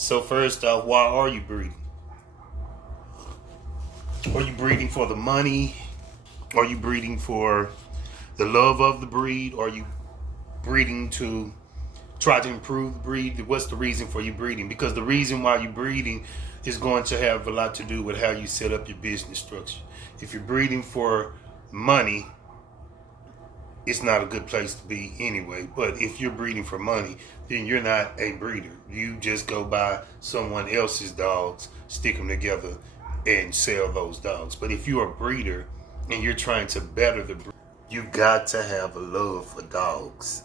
So first off, why are you breeding? Are you breeding for the money? Are you breeding for the love of the breed? Are you breeding to try to improve the breed? What's the reason for you breeding? Because the reason why you're breeding is going to have a lot to do with how you set up your business structure. If you're breeding for money, it's not a good place to be anyway. But if you're breeding for money, then you're not a breeder. You just go buy someone else's dogs, stick them together, and sell those dogs. But if you're a breeder and you're trying to better the breed, you got to have a love for dogs.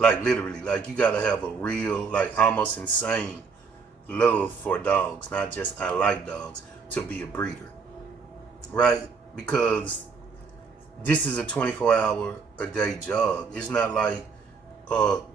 Like literally, like you got to have a real, like almost insane love for dogs, not just I like dogs, to be a breeder, right? Because this is a 24-hour a day job. It's not like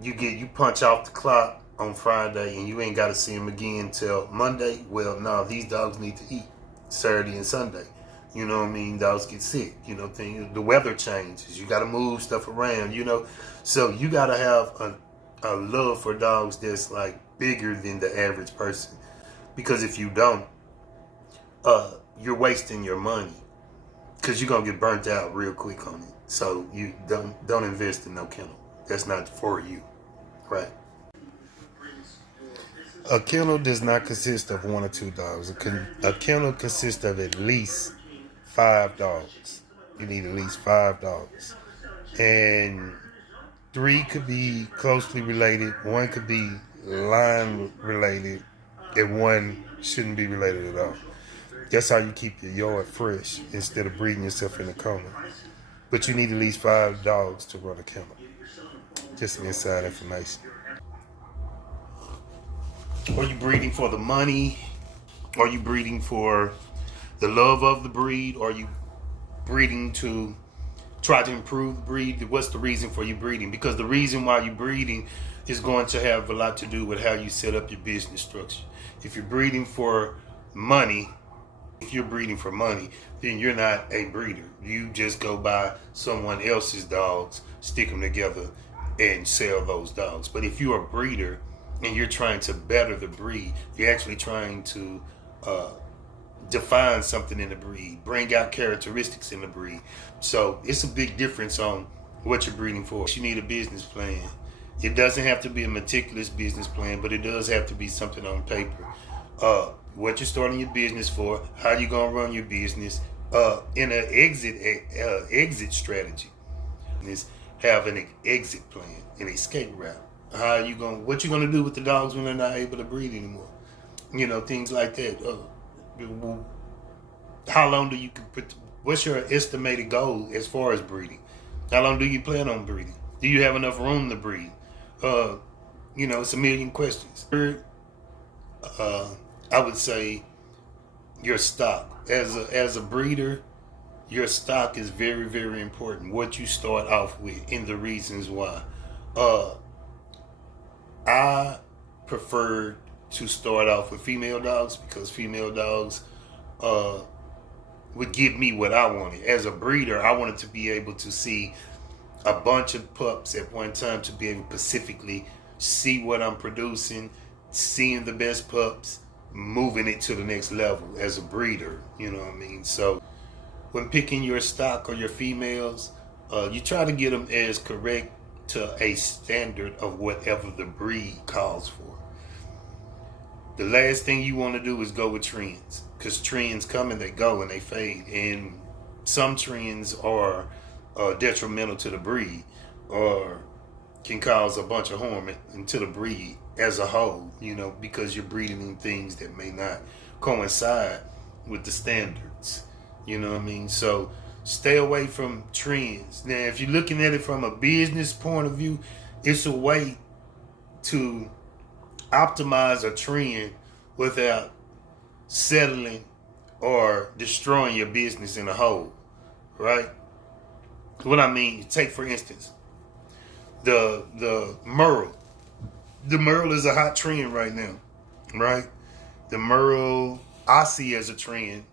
you punch off the clock on Friday and you ain't got to see them again till Monday. Well, no, these dogs need to eat Saturday and Sunday. You know what I mean? Dogs get sick. You know, the weather changes. You got to move stuff around. You know, so you got to have a love for dogs that's like bigger than the average person. Because if you don't, you're wasting your money. Because you're going to get burnt out real quick on it. So you don't invest in no kennel. That's not for you, right? A kennel does not consist of one or two dogs. A kennel consists of at least 5 dogs. You need at least 5 dogs. And 3 could be closely related. 1 could be line related. And 1 shouldn't be related at all. That's how you keep your yard fresh instead of breeding yourself in a corner. But you need at least 5 dogs to run a kennel. Just some inside information. Are you breeding for the money? Are you breeding for the love of the breed? Are you breeding to try to improve the breed? What's the reason for you breeding? Because the reason why you're breeding is going to have a lot to do with how you set up your business structure. If you're breeding for money, then you're not a breeder. You just go buy someone else's dogs, stick them together, and sell those dogs. But if you're a breeder and you're trying to better the breed, you're actually trying to define something in the breed, bring out characteristics in the breed. So it's a big difference on what you're breeding for. You need a business plan. It doesn't have to be a meticulous business plan, but it does have to be something on paper. What you're starting your business for, how you gonna run your business, in an exit strategy. Is have an exit plan, an escape route. What you gonna do with the dogs when they're not able to breed anymore? You know, things like that. How long do you put? What's your estimated goal as far as breeding? How long do you plan on breeding? Do you have enough room to breed? You know, it's a million questions. I would say your stock. As a breeder, your stock is very, very important. What you start off with and the reasons why. I prefer to start off with female dogs because female dogs would give me what I wanted. As a breeder, I wanted to be able to see a bunch of pups at one time, to be able to specifically see what I'm producing, seeing the best pups, moving it to the next level as a breeder. You know what I mean? So when picking your stock or your females, you try to get them as correct to a standard of whatever the breed calls for. The last thing you want to do is go with trends, because trends come and they go and they fade, and some trends are detrimental to the breed or can cause a bunch of harm into the breed as a whole, you know, because you're breeding in things that may not coincide with the standards. You know what I mean? So stay away from trends. Now, if you're looking at it from a business point of view, it's a way to optimize a trend without settling or destroying your business in a whole, right? What I mean, take for instance, the Merle. The Merle is a hot trend right now, right? The Merle I see as a trend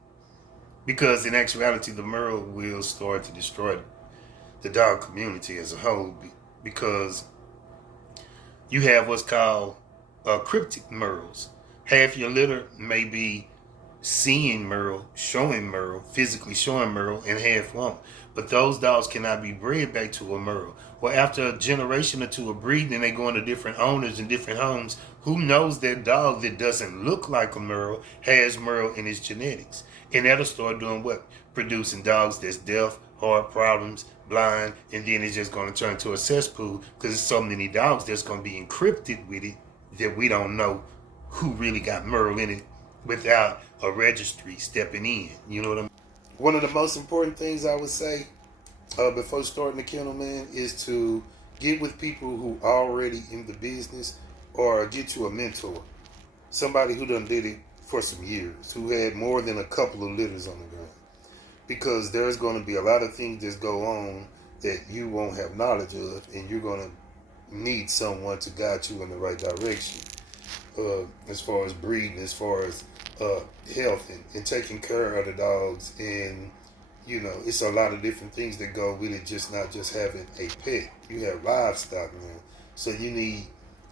because in actuality, the Merle will start to destroy the dog community as a whole because you have what's called cryptic Merles. Half your litter may be seeing Merle, showing Merle, physically showing Merle, and half won't. But those dogs cannot be bred back to a Merle. Well, after a generation or two of breeding and they go into different owners and different homes, who knows that dog that doesn't look like a Merle has Merle in its genetics? And that'll start doing what? Producing dogs that's deaf, heart problems, blind, and then it's just going to turn to a cesspool because there's so many dogs that's going to be encrypted with it that we don't know who really got Merle in it without a registry stepping in. You know what I mean? One of the most important things I would say before starting the kennel, man, is to get with people who are already in the business or get you a mentor. Somebody who done did it for some years, who had more than a couple of litters on the ground. Because there's going to be a lot of things that go on that you won't have knowledge of, and you're going to need someone to guide you in the right direction. As far as breeding, as far as health and taking care of the dogs, and it's a lot of different things that go with it. Just not just having a pet. You have livestock now, so you need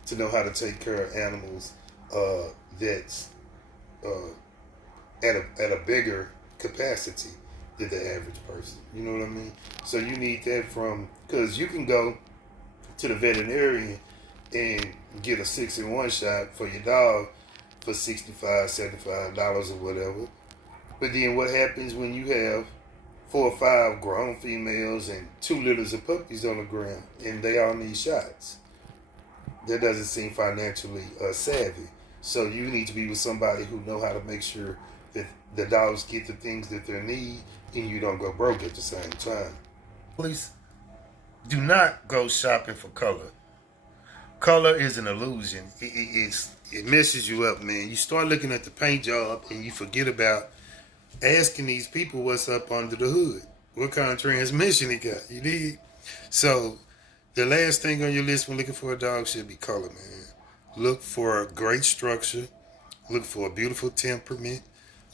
to know how to take care of animals that's at a bigger capacity than the average person. You know what I mean? So you need that because you can go to the veterinarian and get a 6-in-1 shot for your dog for $65, $75 or whatever. But then what happens when you have 4 or 5 grown females and 2 litters of puppies on the ground and they all need shots? That doesn't seem financially savvy. So you need to be with somebody who know how to make sure that the dogs get the things that they need and you don't go broke at the same time. Please do not go shopping for color. Color is an illusion. It messes you up, man. You start looking at the paint job and you forget about asking these people what's up under the hood. What kind of transmission it got. You need. So the last thing on your list when looking for a dog should be color, man. Look for a great structure. Look for a beautiful temperament.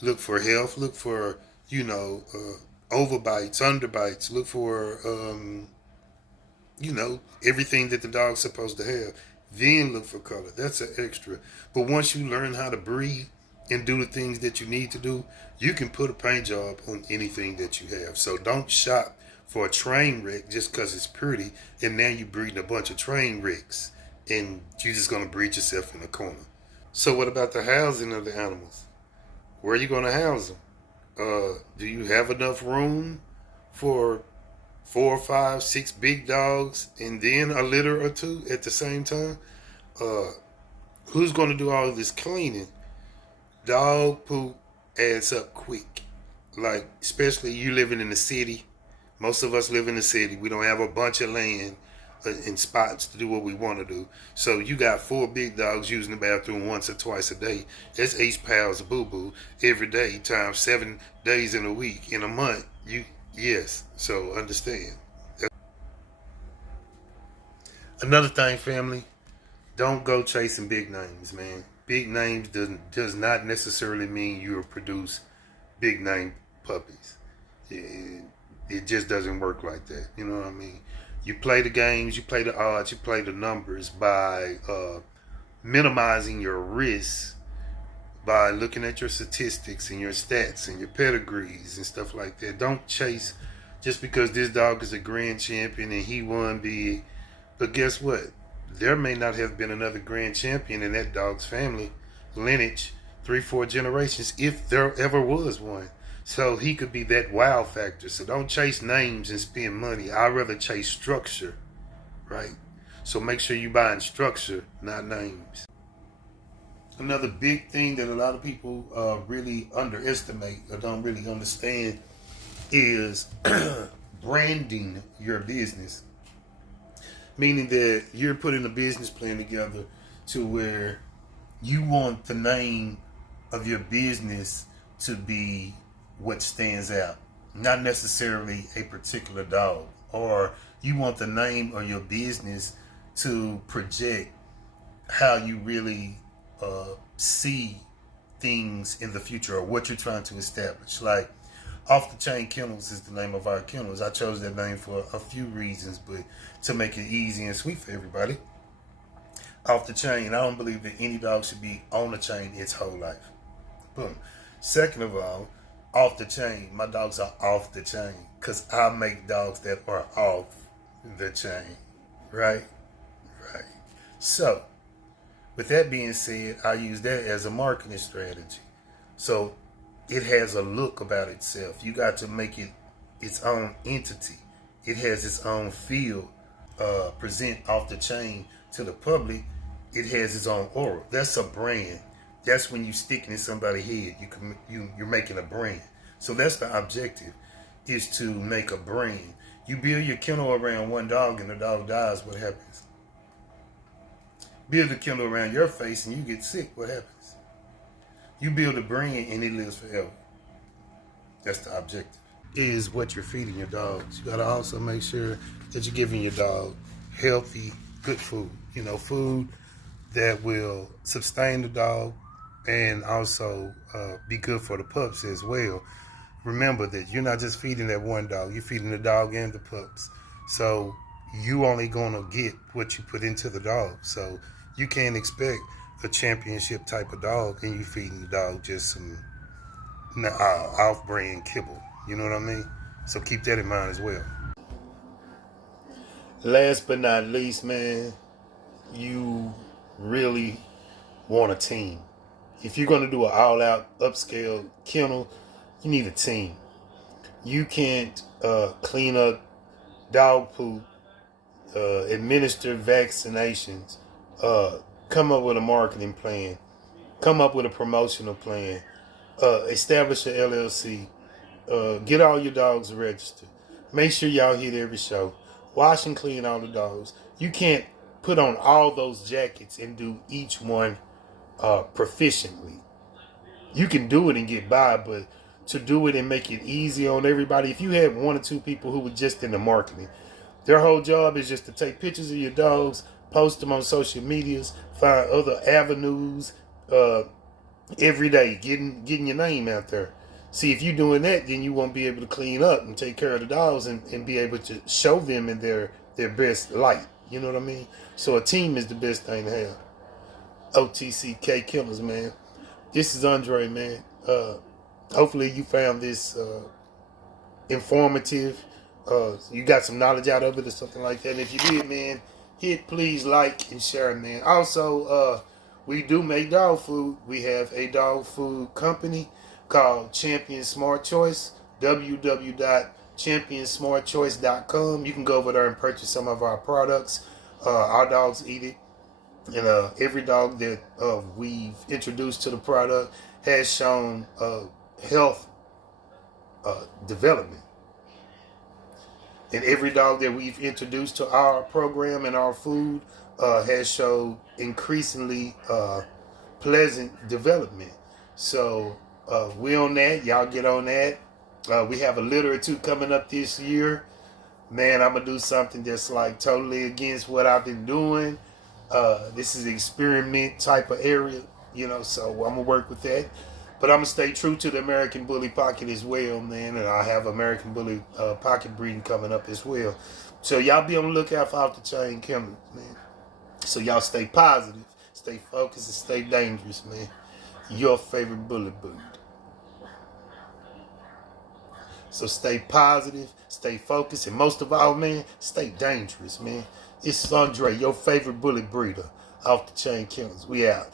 Look for health. Look for, overbites, underbites. Look for, everything that the dog's supposed to have. Then look for color. That's an extra. But once you learn how to breed and do the things that you need to do, you can put a paint job on anything that you have. So don't shop for a train wreck just because it's pretty, and now you're breeding a bunch of train wrecks, and you're just going to breed yourself in a corner. So what about the housing of the animals? Where are you going to house them? Do you have enough room for 4, 5, 6 big dogs and then a litter or 2 at the same time? Who's going to do all of this cleaning? Dog poop adds up quick. Like, especially you living in the city. Most of us live in the city. We don't have a bunch of land and spots to do what we want to do. So you got 4 big dogs using the bathroom once or twice a day. That's 8 pounds of boo-boo every day times 7 days in a week. In a month, yes. So understand. Another thing, family, don't go chasing big names, man. Big names does not necessarily mean you'll produce big name puppies. It just doesn't work like that. You know what I mean? You play the games, you play the odds, you play the numbers by minimizing your risks by looking at your statistics and your stats and your pedigrees and stuff like that. Don't chase just because this dog is a grand champion and he won big. But guess what? There may not have been another grand champion in that dog's family lineage 3, 4 generations, if there ever was one. So he could be that wow factor. So don't chase names and spend money. I'd rather chase structure, right? So make sure you buying structure, not names. Another big thing that a lot of people really underestimate or don't really understand is branding your business. Meaning that you're putting a business plan together to where you want the name of your business to be what stands out, not necessarily a particular dog. Or you want the name of your business to project how you really see things in the future or what you're trying to establish. Like O.T.C.K Kennels is the name of our kennels. I chose that name for a few reasons, but to make it easy and sweet for everybody. Off the chain. I don't believe that any dog should be on the chain its whole life. Boom. Second of all, off the chain. My dogs are off the chain because I make dogs that are off the chain. Right? Right. So, with that being said, I use that as a marketing strategy. So, it has a look about itself. You got to make it its own entity. It has its own feel. Present off the chain to the public. It has its own aura. That's a brand. That's when you stick it in somebody's head. You're making a brand. So that's the objective, is to make a brand. You build your kennel around one dog and the dog dies, what happens? Build a kennel around your face and you get sick, what happens? You build a brand and it lives forever. That's the objective. Is what you're feeding your dogs. You gotta also make sure that you're giving your dog healthy, good food. You know, food that will sustain the dog and also be good for the pups as well. Remember that you're not just feeding that one dog, you're feeding the dog and the pups. So you only gonna get what you put into the dog. So you can't expect a championship type of dog and you feeding the dog just some off-brand kibble. You know what I mean? So keep that in mind as well. Last but not least, man, you really want a team. If you're going to do an all-out upscale kennel, you need a team. You can't clean up dog poop, administer vaccinations, come up with a marketing plan, come up with a promotional plan, establish an LLC, get all your dogs registered. Make sure y'all hit every show. Wash and clean all the dogs. You can't put on all those jackets and do each one proficiently. You can do it and get by, but to do it and make it easy on everybody, if you had one or two people who were just in the marketing, their whole job is just to take pictures of your dogs, post them on social medias, find other avenues, every day, getting your name out there. See, if you're doing that, then you won't be able to clean up and take care of the dogs and be able to show them in their best light. You know what I mean? So a team is the best thing to have. O.T.C.K. Killers, man. This is Andre, man. Hopefully you found this informative. You got some knowledge out of it or something like that. And if you did, man, hit please like and share, man. Also, we do make dog food. We have a dog food company called Champion Smart Choice, www.championsmartchoice.com. You can go over there and purchase some of our products. Our dogs eat it. And every dog that we've introduced to the product has shown health development. And every dog that we've introduced to our program and our food has showed increasingly pleasant development. So we on that. Y'all get on that. We have a litter or two coming up this year. Man, I'm going to do something that's like totally against what I've been doing. This is an experiment type of area, you know, so I'm going to work with that. But I'm going to stay true to the American Bully Pocket as well, man. And I have American Bully Pocket breeding coming up as well. So y'all be on the lookout for Off the Chain Kennels, man. So y'all stay positive, stay focused, and stay dangerous, man. Your favorite bully breed. So stay positive, stay focused, and most of all, man, stay dangerous, man. It's Andre, your favorite bully breeder. Off the Chain Kennels. We out.